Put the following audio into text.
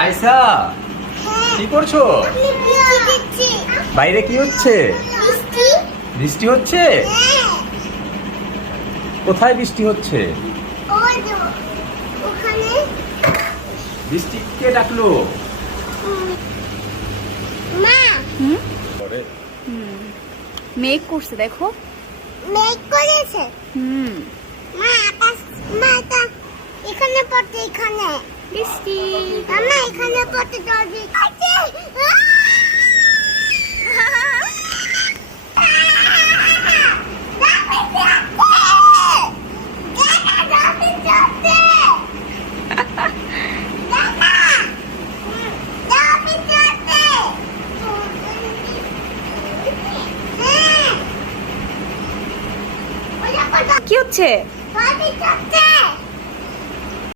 আয়সা, কি করছো? বাইরে কি হচ্ছে? বৃষ্টি হচ্ছে? কোথায় বৃষ্টি হচ্ছে? বৃষ্টি কে ডাকলো? মেঘ করছে, দেখো। মেঘ করেছে। মা আকাশ, মা এটা এখানে পড়তে, এখানে বৃষ্টি। মামা এখানে পড়তে জলদি আছে। কি হচ্ছে?